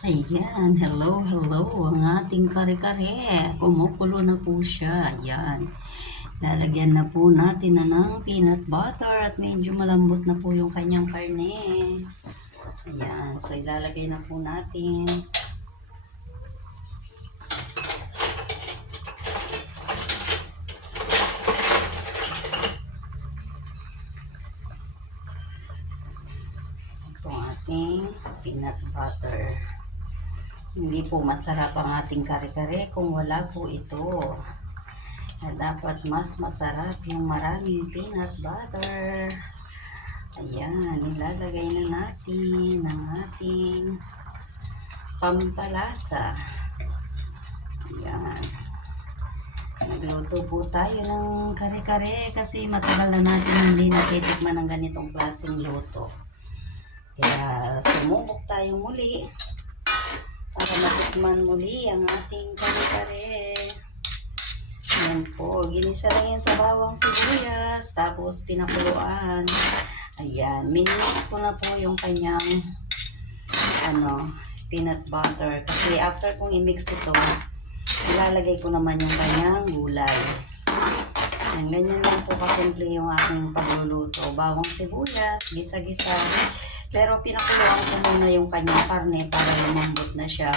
Ayan, hello, hello, ang ating kare-kare. Kumukulo na po siya. Ayan. Lalagyan na po natin na ng peanut butter at medyo malambot na po yung kanyang karne. Ayan, so ilalagay na po natin. Itong ating peanut butter. Hindi po masarap ang ating kare-kare kung wala po ito. Na dapat mas masarap yung maraming peanut butter. Ayan, ilalagay na natin ang ating pampalasa. Ayan. Nagluto po tayo ng kare-kare kasi matagal na natin hindi natitikman ng ganitong klaseng luto. Kaya sumubok tayo muli para matikman muli ang ating kare-kare. Ayan po, ginisa lang yan sa bawang sibuyas, tapos pinakuluan. Ayan, minix ko na po yung kanyang peanut butter. Kasi after kong i-mix ito, ilalagay ko naman yung kanyang gulay. Ayan, ganyan lang po kasimple yung aking pagluluto. Bawang sibuyas, gisa-gisa. Pero pinakuluan ko muna yung kanyang karne para lumambot na siya.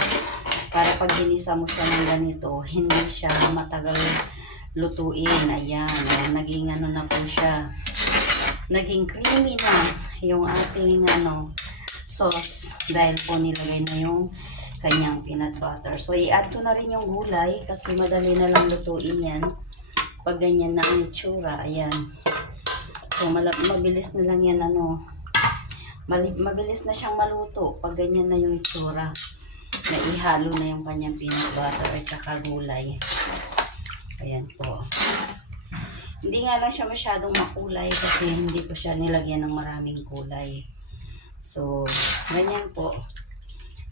Para pag ginisa mo siya ng ganito, hindi siya matagal lutuin. Ayan, naging na po siya. Naging creamy na yung ating sauce dahil po nilagay na yung kanyang peanut butter. So, i-add ko na rin yung gulay kasi madali na lang lutuin yan. Pag ganyan na ang itsura, ayan. So, mabilis na lang yan, mabilis na siyang maluto pag ganyan na yung itsura. Na ihalo na yung kanyang peanut butter at saka gulay. Ayan po. Hindi nga lang siya masyadong makulay kasi hindi ko siya nilagyan ng maraming kulay. So, ganyan po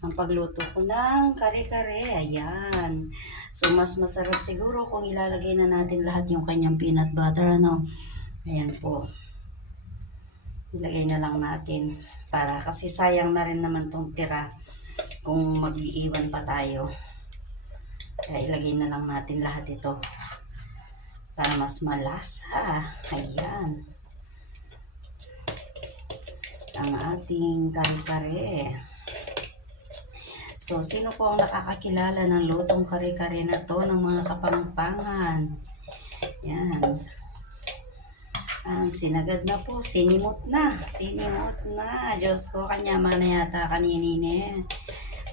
ang pagluto ko ng kare-kare. Ayan. So, mas masarap siguro kung ilalagay na natin lahat yung kanyang peanut butter, Ayan po. Ilagay na lang natin para kasi sayang na rin naman tong tira kung mag-iiwan pa tayo. Kaya ilagay na lang natin lahat ito para mas malasa. Ayan. Ang ating kare-kare. So, sino po ang nakakakilala ng lutong kare-kare na to ng mga kapangpangan? Yan. Ang sinagad na po, sinimot na. Sinimot na. Diyos ko, kanya man na yata kaninine.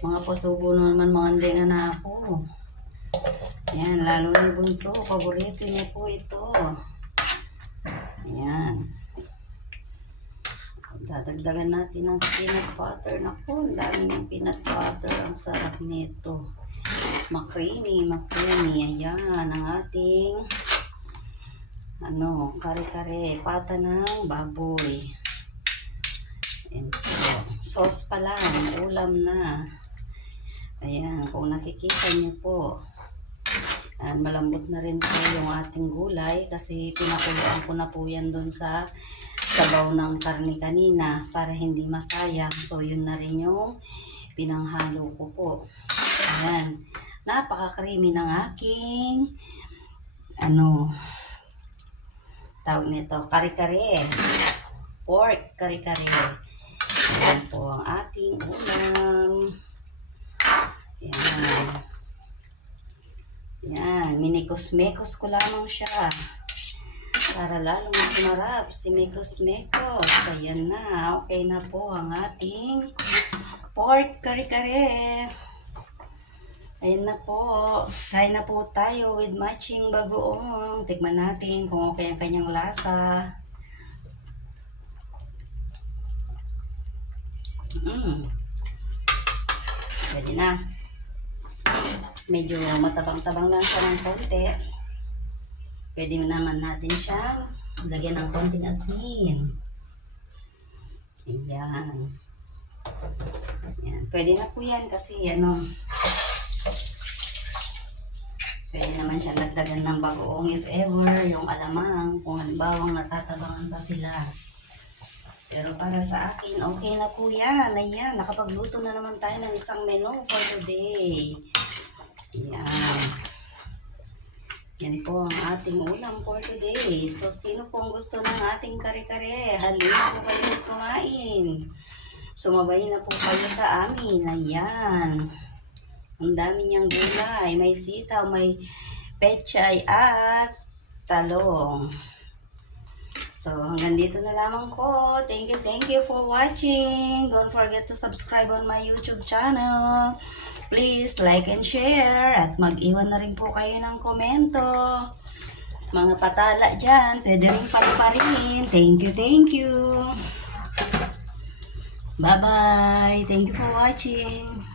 Mga pasubo naman mga nga na ako. Yan, lalo ni Bunso. Paborito niya po ito. Ayan. Dadagdagan natin ng peanut butter. Naku, ang dami ng peanut butter. Ang sarap nito. Makrimi, makrimi. Ayan, ang ating kare-kare, pata ng baboy. Ayan po. Sauce pa lang, ulam na. Ayan, kung nakikita niyo po. Ayan, malambot na rin po yung ating gulay kasi pinakuluan ko na po yan dun sa sabaw ng karne kanina para hindi masayang. So, yun na rin yung pinanghalo ko po. Ayan, napaka-creamy ng aking tawag nito, kare-kare. Pork kare-kare. Ayan po ang ating ulam. Ayan. Ayan. Minikos-mekos ko lamang siya. Para lalong sumarap si mekos-mekos. Ayan na. Okay na po ang ating pork kare-kare. Ayan na po. Kain na po tayo with matching bagoong. Tikman natin kung okay ang kanyang lasa. Pwede na. Medyo matabang-tabang lang siya ng konti. Pwede naman natin siyang lagyan ng konting asin. Ayan. Ayan. Pwede na po yan kasi pwede naman siya dagdagan ng bagoong if ever, yung alamang, kung halimbawang natatabangan pa sila. Pero para sa akin, okay na po yan. Ayan, nakapagluto na naman tayo ng isang menu for today. Ayan. Yan po ang ating ulam for today. So, sino pong gusto ng ating kare-kare? Halina po kayo kumain. Sumabay na po kayo sa amin. Ayan. Ang dami niyang gulay. May sitaw, may pechay at talong. So, hanggang dito na lamang po. Thank you for watching. Don't forget to subscribe on my YouTube channel. Please like and share. At mag-iwan na rin po kayo ng komento. Mga patala dyan, pwede rin paliparin. Thank you. Bye-bye. Thank you for watching.